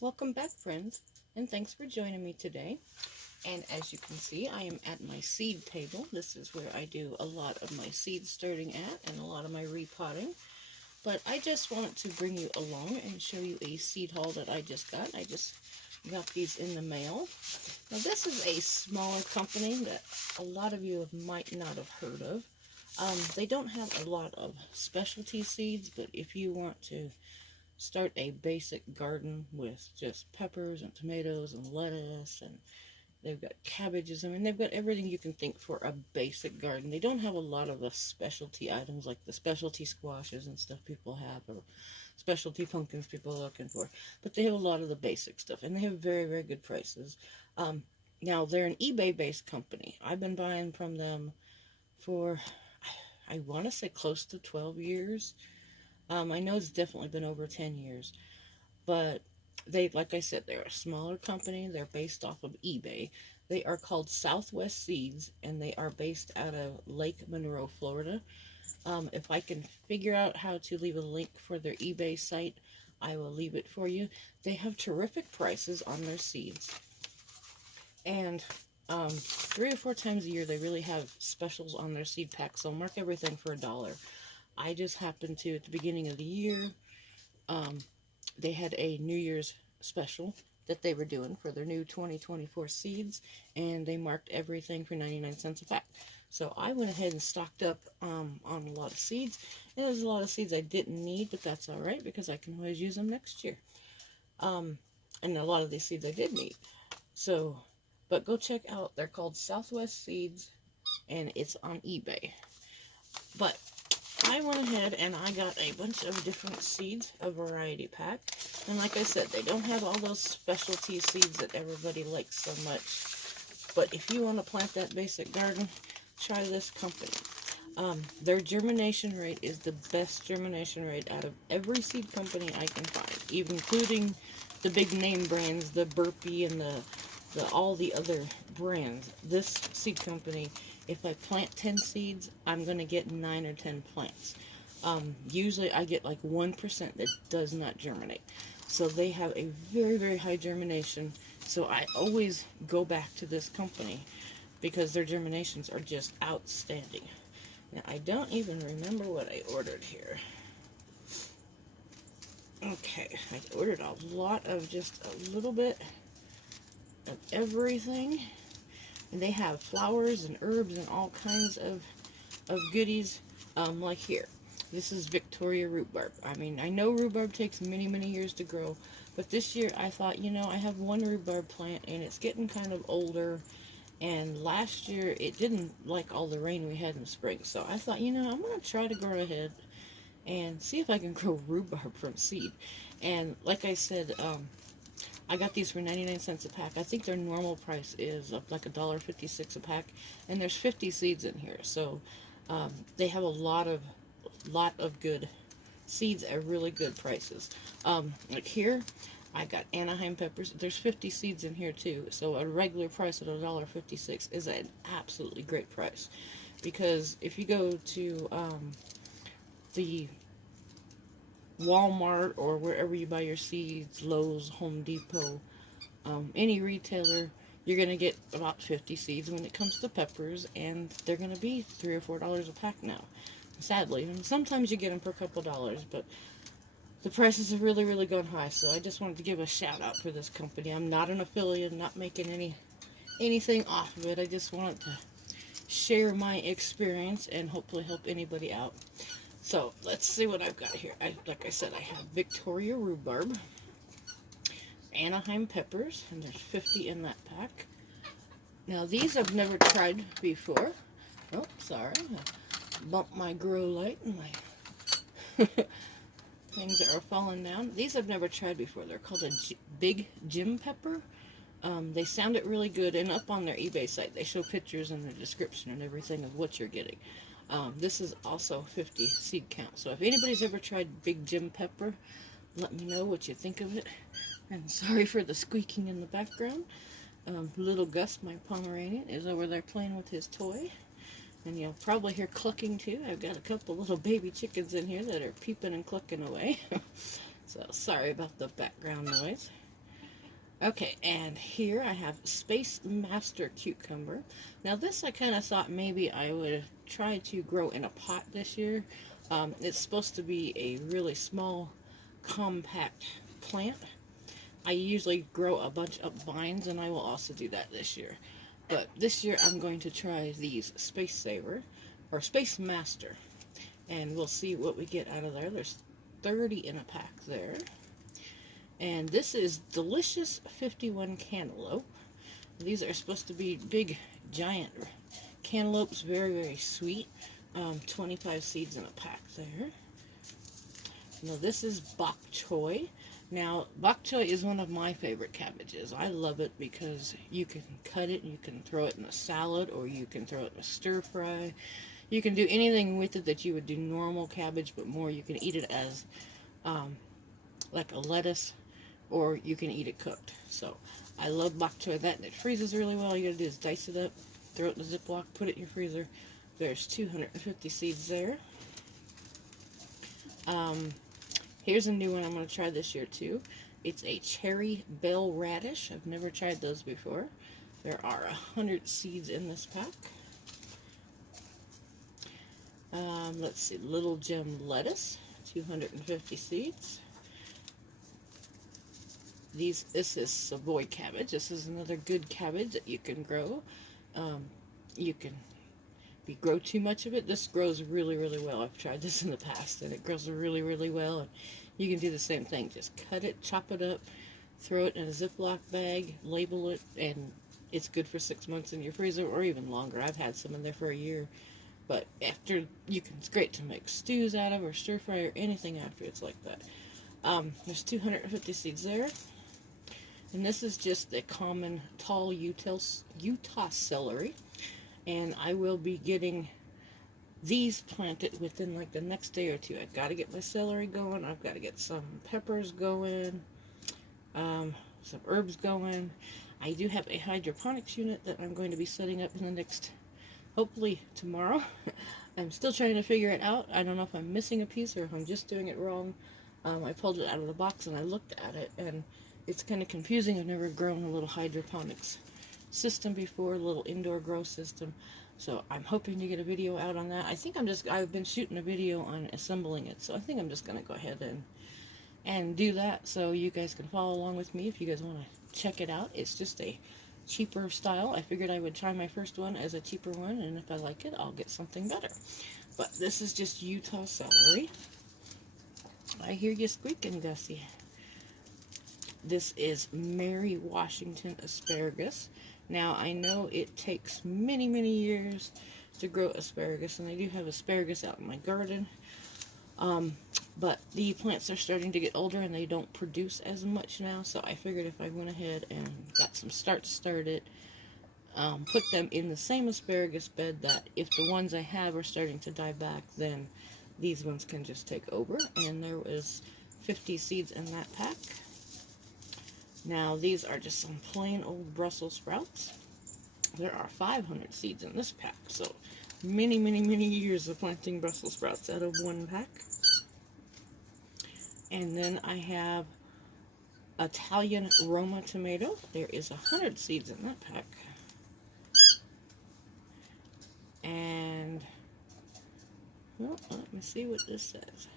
Welcome back, friends, and thanks for joining me today. And as you can see, I am at my seed table. This is where I do a lot of my seed starting at and a lot of my repotting. But I just wanted to bring you along and show you a seed haul that I just got. I just got these in the mail. Now this is a smaller company that a lot of you might not have heard of. They don't have a lot of specialty seeds, but if you want to start a basic garden with just peppers and tomatoes and lettuce, and they've got cabbages. I mean, they've got everything you can think for a basic garden. They don't have a lot of the specialty items like the specialty squashes and stuff people have, or specialty pumpkins people are looking for, but they have a lot of the basic stuff, and they have very, very good prices. Now, they're an eBay-based company. I've been buying from them for, I want to say, close to 12 years. I know it's definitely been over 10 years, but like I said, they're a smaller company. They're based off of eBay. They are called Southwest Seeds, and they are based out of Lake Monroe, Florida. If I can figure out how to leave a link for their eBay site, I will leave it for you. They have terrific prices on their seeds, and 3 or 4 times a year they really have specials on their seed packs. They'll mark everything for $1. I just happened to, at the beginning of the year, they had a New Year's special that they were doing for their new 2024 seeds, and they marked everything for 99 cents a pack. So I went ahead and stocked up on a lot of seeds, and there's a lot of seeds I didn't need, but that's alright because I can always use them next year. And a lot of these seeds I did need. So, but go check out, they're called Southwest Seeds, and it's on eBay. But I went ahead and I got a bunch of different seeds, a variety pack. And like I said, they don't have all those specialty seeds that everybody likes so much. But if you want to plant that basic garden, try this company. Their germination rate is the best germination rate out of every seed company I can find, even including the big name brands, the Burpee and all the other brands. This seed company, if I plant 10 seeds, I'm going to get 9 or 10 plants. Usually I get like 1% that does not germinate. So they have a very, very high germination. So I always go back to this company because their germinations are just outstanding. Now, I don't even remember what I ordered here. Okay, I ordered a lot of just a little bit of everything. And they have flowers and herbs and all kinds of goodies. Like here, this is Victoria rhubarb. I mean, I know rhubarb takes many, many years to grow, but this year I thought, you know, I have one rhubarb plant and it's getting kind of older, and last year it didn't like all the rain we had in the spring, so I thought, you know, I'm going to try to grow ahead and see if I can grow rhubarb from seed. And like I said, I got these for 99 cents a pack. I think their normal price is like $1.56 a pack, and there's 50 seeds in here. So they have a lot of good seeds at really good prices. Like here, I got Anaheim peppers. There's 50 seeds in here too. So a regular price at $1.56 is an absolutely great price, because if you go to the Walmart or wherever you buy your seeds, Lowe's, Home Depot, any retailer, you're going to get about 50 seeds when it comes to peppers, and they're going to be $3 or $4 a pack now, sadly. And sometimes you get them for a couple dollars, but the prices have really, really gone high, so I just wanted to give a shout out for this company. I'm not an affiliate, not making anything off of it. I just wanted to share my experience and hopefully help anybody out. So, let's see what I've got here. Like I said, I have Victoria rhubarb, Anaheim peppers, and there's 50 in that pack. Now, these I've never tried before. Oh, sorry. I bumped my grow light and my things that are falling down. These I've never tried before. They're called a Big Jim pepper. They sounded really good, and up on their eBay site, they show pictures and the description and everything of what you're getting. This is also 50 seed count. So if anybody's ever tried Big Jim pepper, let me know what you think of it. And sorry for the squeaking in the background. Little Gus, my Pomeranian, is over there playing with his toy. And you'll probably hear clucking too. I've got a couple little baby chickens in here that are peeping and clucking away. So sorry about the background noise. Okay, and here I have Space Master Cucumber. Now this I kind of thought maybe I would try to grow in a pot this year. It's supposed to be a really small, compact plant. I usually grow a bunch of vines, and I will also do that this year. But this year I'm going to try these Space Saver, or Space Master, and we'll see what we get out of there. There's 30 in a pack there. And this is Delicious 51 Cantaloupe. These are supposed to be big, giant cantaloupes, very, very sweet. 25 seeds in a pack there. Now this is bok choy. Now bok choy is one of my favorite cabbages. I love it because you can cut it, you can throw it in a salad, or you can throw it in a stir fry. You can do anything with it that you would do normal cabbage, but more you can eat it as like a lettuce, or you can eat it cooked. So I love bok choy. That it freezes really well. All you gotta do is dice it up, throw it in a Ziploc, put it in your freezer. There's 250 seeds there. Here's a new one I'm going to try this year too. It's a cherry bell radish. I've never tried those before. There are 100 seeds in this pack. Let's see, little gem lettuce, 250 seeds. This is Savoy cabbage. This is another good cabbage that you can grow. You can, if you grow too much of it, this grows really, really well. I've tried this in the past, and it grows really, really well. And you can do the same thing. Just cut it, chop it up, throw it in a Ziploc bag, label it, and it's good for 6 months in your freezer, or even longer. I've had some in there for a year. But after, it's great to make stews out of, or stir fry, or anything after it's like that. There's 250 seeds there. And this is just the common tall Utah celery. And I will be getting these planted within like the next day or two. I've got to get my celery going. I've got to get some peppers going. Some herbs going. I do have a hydroponics unit that I'm going to be setting up in the next, hopefully tomorrow. I'm still trying to figure it out. I don't know if I'm missing a piece or if I'm just doing it wrong. I pulled it out of the box and I looked at it, and it's kind of confusing. I've never grown a little hydroponics system before, a little indoor grow system. So I'm hoping to get a video out on that. I've been shooting a video on assembling it, so I think I'm just going to go ahead and do that so you guys can follow along with me if you guys want to check it out. It's just a cheaper style. I figured I would try my first one as a cheaper one, and if I like it, I'll get something better. But this is just Utah celery. I hear you squeaking, Gussie. This is Mary Washington asparagus. Now, I know it takes many, many years to grow asparagus, and I do have asparagus out in my garden. But the plants are starting to get older, and they don't produce as much now, so I figured if I went ahead and got some starts started, put them in the same asparagus bed, that if the ones I have are starting to die back, then these ones can just take over. And there was 50 seeds in that pack. Now, these are just some plain old Brussels sprouts. There are 500 seeds in this pack, so many, many, many years of planting Brussels sprouts out of one pack. And then I have Italian Roma tomato. There is 100 seeds in that pack. And, well, let me see what this says.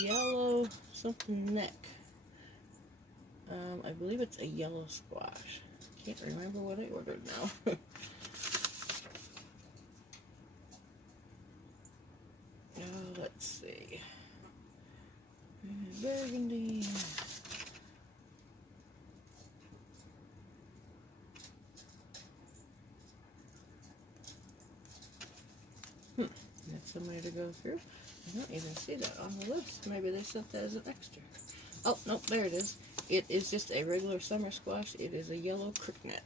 Yellow something neck. I believe it's a yellow squash. Can't remember what I ordered now. Let's see. Burgundy. That's somebody to go through. I don't even see that on the list. Maybe they sent that as an extra. Oh, nope, there it is. It is just a regular summer squash. It is a yellow cricknet.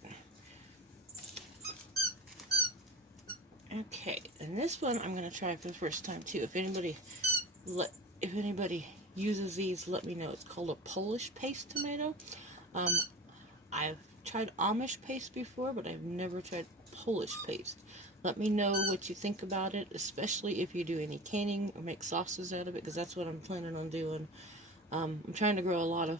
Okay, and this one I'm going to try for the first time too. If anybody uses these, let me know. It's called a Polish paste tomato. I've tried Amish paste before, but I've never tried Polish paste. Let me know what you think about it, especially if you do any canning or make sauces out of it, because that's what I'm planning on doing. I'm trying to grow a lot of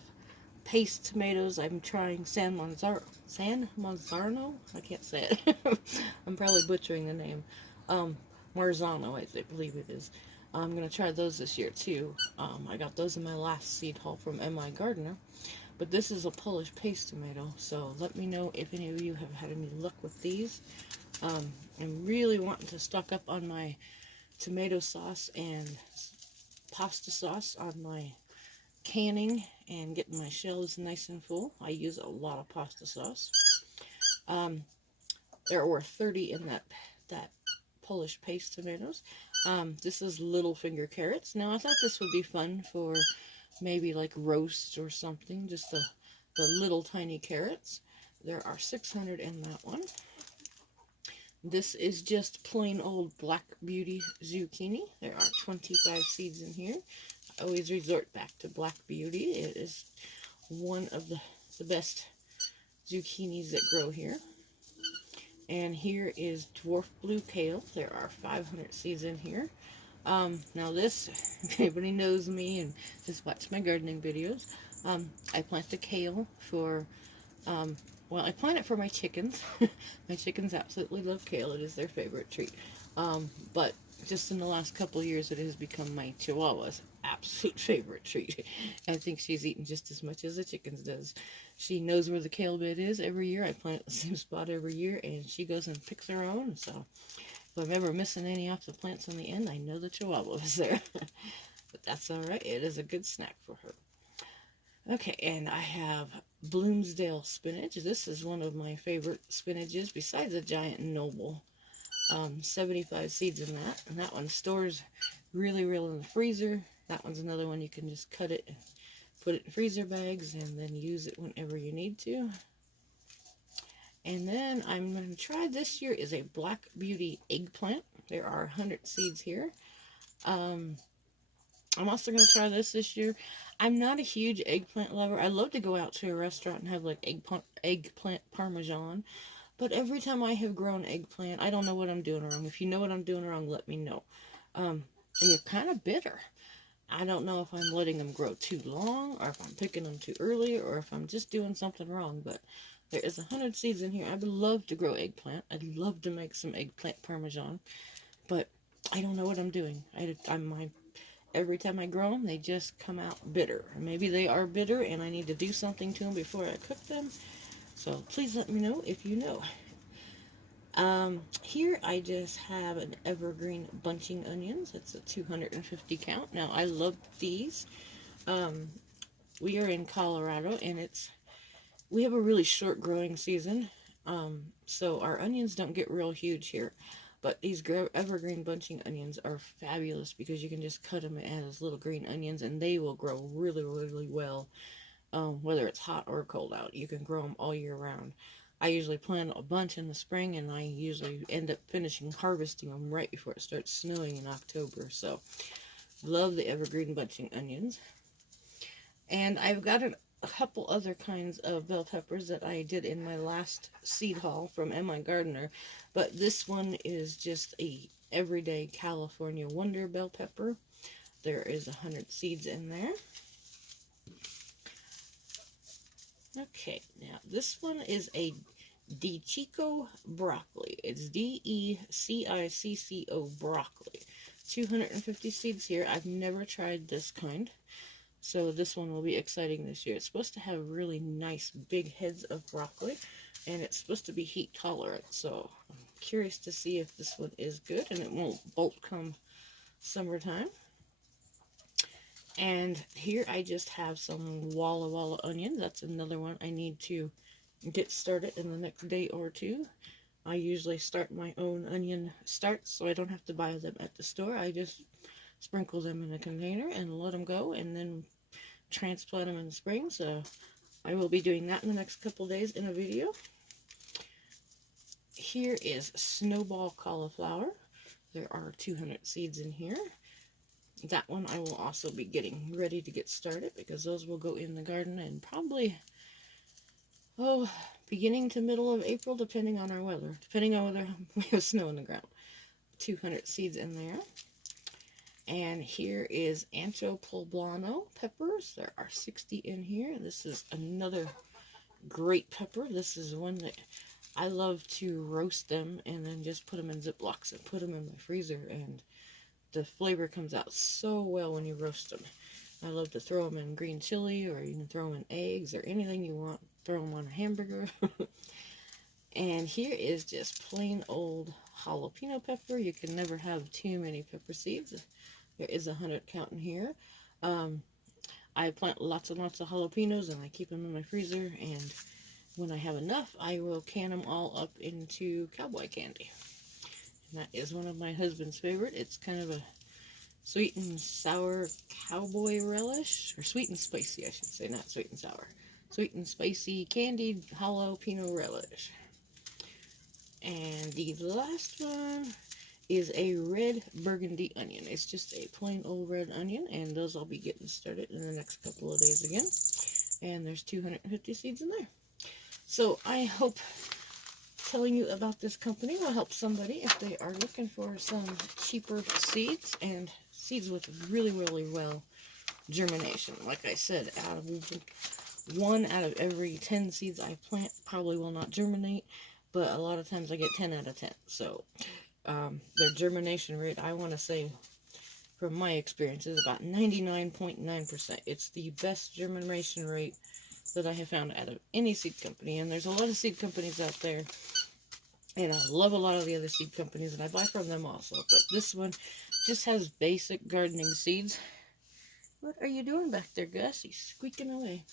paste tomatoes. I'm trying San Marzano? I can't say it. I'm probably butchering the name. Marzano, I believe it is. I'm going to try those this year too. I got those in my last seed haul from MI Gardener. But this is a Polish paste tomato, so let me know if any of you have had any luck with these. I'm really wanting to stock up on my tomato sauce and pasta sauce on my canning and getting my shelves nice and full. I use a lot of pasta sauce. There were 30 in that Polish paste tomatoes. This is little finger carrots. Now I thought this would be fun for maybe like roast or something, just the little tiny carrots. There are 600 in that one. This is just plain old Black Beauty zucchini. There are 25 seeds in here. I always resort back to Black Beauty. It is one of the best zucchinis that grow here. And here is dwarf blue kale. There are 500 seeds in here. Now this, if anybody knows me and just watch my gardening videos, I plant the kale for, well, I plant it for my chickens. My chickens absolutely love kale. It is their favorite treat. But just in the last couple of years, it has become my chihuahua's absolute favorite treat. I think she's eaten just as much as the chickens does. She knows where the kale bed is every year. I plant it the same spot every year, and she goes and picks her own. So if I'm ever missing any off the plants on the end, I know the chihuahua is there. But that's all right. It is a good snack for her. Okay, and I have Bloomsdale spinach. This is one of my favorite spinaches besides the Giant Noble. 75 seeds in that, and that one stores really in the freezer. That one's another one you can just cut it and put it in freezer bags and then use it whenever you need to. And then I'm going to try this year is a Black Beauty eggplant. There are 100 seeds here. I'm also going to try this year. I'm not a huge eggplant lover. I love to go out to a restaurant and have like eggplant parmesan. But every time I have grown eggplant, I don't know what I'm doing wrong. If you know what I'm doing wrong, let me know. They're kind of bitter. I don't know if I'm letting them grow too long, or if I'm picking them too early, or if I'm just doing something wrong. But there is 100 seeds in here. I would love to grow eggplant. I'd love to make some eggplant parmesan. But I don't know what I'm doing. Every time I grow them, they just come out bitter. Maybe they are bitter, and I need to do something to them before I cook them. So please let me know if you know. Here I just have an evergreen bunching onions. It's a 250 count. Now I love these. We are in Colorado, and we have a really short growing season. So our onions don't get real huge here. But these evergreen bunching onions are fabulous because you can just cut them as little green onions, and they will grow really well. Whether it's hot or cold out, you can grow them all year round. I usually plant a bunch in the spring, and I usually end up harvesting them right before it starts snowing in October. So, love the evergreen bunching onions. And I've got a couple other kinds of bell peppers that I did in my last seed haul from MI Gardener, but this one is just a everyday California Wonder bell pepper. There is 100 seeds in there. Okay, now this one is a DeCicco broccoli. It's DeCicco broccoli. 250 seeds here. I've never tried this kind, so this one will be exciting this year. It's supposed to have really nice big heads of broccoli, and it's supposed to be heat tolerant, so I'm curious to see if this one is good, and it won't bolt come summertime. And here I just have some Walla onions. That's another one I need to get started in the next day or two. I usually start my own onion starts, so I don't have to buy them at the store. I just sprinkle them in a container and let them go, and then transplant them in the spring. So I will be doing that in the next couple days in a video. Here is snowball cauliflower. There are 200 seeds in here. That one I will also be getting ready to get started because those will go in the garden and probably, beginning to middle of April, depending on our weather. Depending on whether we have snow in the ground. 200 seeds in there. And here is Ancho Poblano peppers. There are 60 in here. This is another great pepper. This is one that I love to roast them and then just put them in Ziplocs and put them in my freezer, and the flavor comes out so well when you roast them. I love to throw them in green chili, or you can throw them in eggs or anything you want. Throw them on a hamburger. And here is just plain old jalapeno pepper. You can never have too many pepper seeds. There is 100 count in here. I plant lots and lots of jalapenos, and I keep them in my freezer, and when I have enough, I will can them all up into cowboy candy. And that is one of my husband's favorite. It's kind of a sweet and sour cowboy relish, or sweet and spicy, I should say, not sweet and sour. Sweet and spicy candied jalapeno relish. And the last one is a red burgundy onion. It's just a plain old red onion, and those I'll be getting started in the next couple of days again. And there's 250 seeds in there. So I hope telling you about this company will help somebody if they are looking for some cheaper seeds, and seeds with really, really well germination. Like I said, one out of every 10 seeds I plant probably will not germinate, but a lot of times I get 10 out of 10. So their germination rate, I want to say, from my experience, is about 99.9%. It's the best germination rate that I have found out of any seed company. And there's a lot of seed companies out there, and I love a lot of the other seed companies, and I buy from them also. But this one just has basic gardening seeds. What are you doing back there, Gus? He's squeaking away.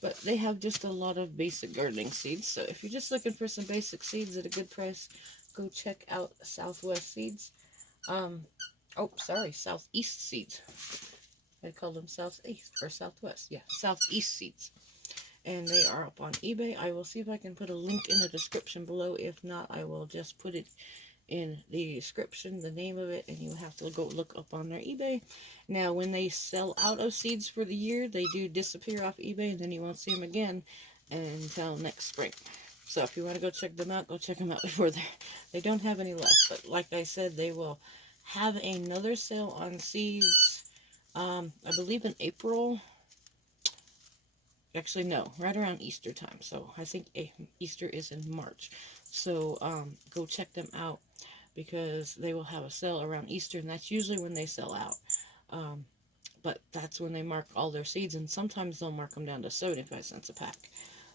But they have just a lot of basic gardening seeds. So if you're just looking for some basic seeds at a good price, go check out Southwest Seeds. Southeast Seeds. I call them Southeast or Southwest. Yeah, Southeast Seeds. And they are up on eBay. I will see if I can put a link in the description below. If not, I will just put it in the description, the name of it, and you have to go look up on their eBay. Now, when they sell out of seeds for the year, they do disappear off eBay, and then you won't see them again until next spring. So if you want to go check them out, go check them out before they don't have any left. But like I said, they will have another sale on seeds, I believe in April. Actually, no, right around Easter time. So I think Easter is in March. So go check them out, because they will have a sale around Easter, and that's usually when they sell out. But that's when they mark all their seeds, and sometimes they'll mark them down to 75 cents a pack.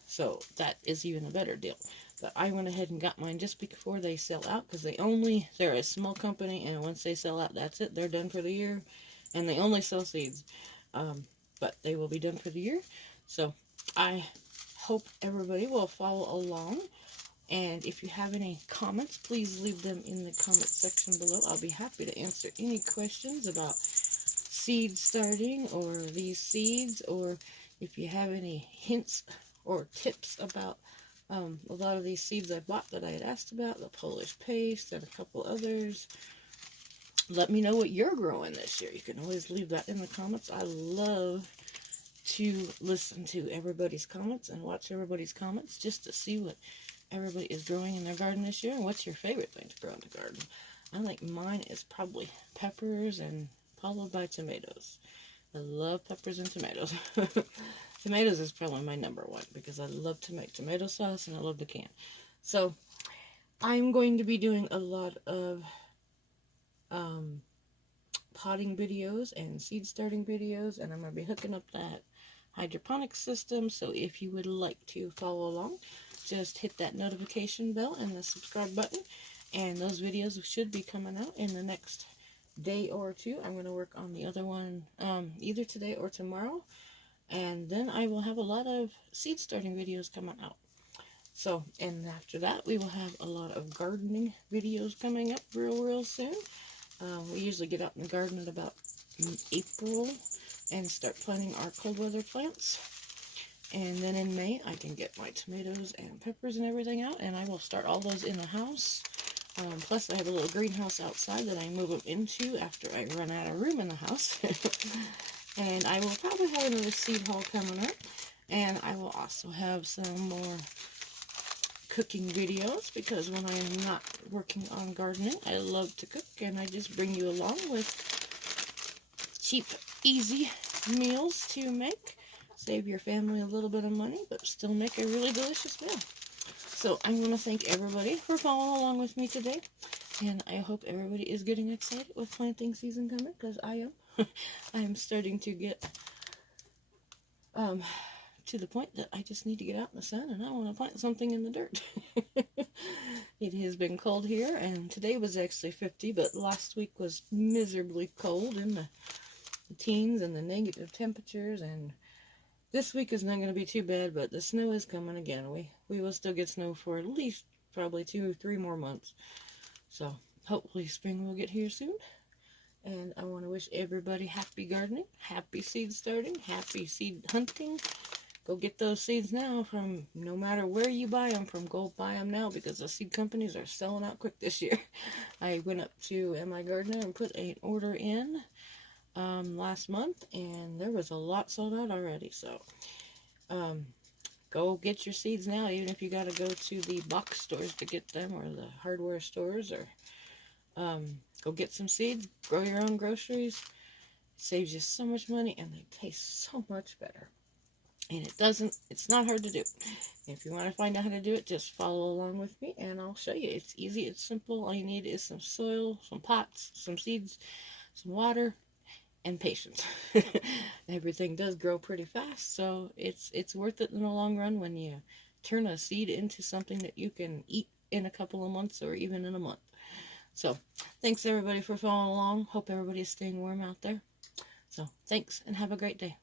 So that is even a better deal. But I went ahead and got mine just before they sell out, because they're a small company, and once they sell out, that's it. They're done for the year, and they only sell seeds. But they will be done for the year. So I hope everybody will follow along. And if you have any comments, please leave them in the comment section below. I'll be happy to answer any questions about seed starting or these seeds, or if you have any hints or tips about a lot of these seeds I bought that I had asked about, the Polish paste and a couple others. Let me know what you're growing this year. You can always leave that in the comments. I love to listen to everybody's comments and watch everybody's comments just to see what everybody is growing in their garden this year, and what's your favorite thing to grow in the garden. I think mine is probably peppers, and followed by tomatoes. I love peppers and tomatoes. Tomatoes is probably my number one, because I love to make tomato sauce, and I love to can. So I'm going to be doing a lot of potting videos and seed starting videos, and I'm going to be hooking up that hydroponic system. So if you would like to follow along, just hit that notification bell and the subscribe button, and those videos should be coming out in the next day or two. I'm going to work on the other one either today or tomorrow, and then I will have a lot of seed starting videos coming out. So, and after that, we will have a lot of gardening videos coming up real soon. We usually get out in the garden at about April and start planting our cold weather plants. And then in May, I can get my tomatoes and peppers and everything out, and I will start all those in the house. Plus, I have a little greenhouse outside that I move them into after I run out of room in the house. And I will probably have another seed haul coming up. And I will also have some more cooking videos, because when I am not working on gardening, I love to cook, and I just bring you along with cheap, easy meals to make. Save your family a little bit of money, but still make a really delicious meal. So I want to thank everybody for following along with me today. And I hope everybody is getting excited with planting season coming, because I am. I am starting to get to the point that I just need to get out in the sun, and I want to plant something in the dirt. It has been cold here, and today was actually 50, but last week was miserably cold in the teens and the negative temperatures, and this week is not going to be too bad, but the snow is coming again. We will still get snow for at least probably 2 or 3 more months. So hopefully spring will get here soon. And I want to wish everybody happy gardening, happy seed starting, happy seed hunting. Go get those seeds now from no matter where you buy them from. Go buy them now, because the seed companies are selling out quick this year. I went up to My Gardener and put an order in last month, and there was a lot sold out already. So go get your seeds now, even if you got to go to the box stores to get them, or the hardware stores, or go get some seeds, grow your own groceries. It saves you so much money, and they taste so much better. And it's not hard to do. If you want to find out how to do it, just follow along with me, and I'll show you. It's easy, it's simple. All you need is some soil, some pots, some seeds, some water, and patience. Everything does grow pretty fast, so it's worth it in the long run when you turn a seed into something that you can eat in a couple of months, or even in a month. So thanks everybody for following along. Hope everybody is staying warm out there. So thanks, and have a great day.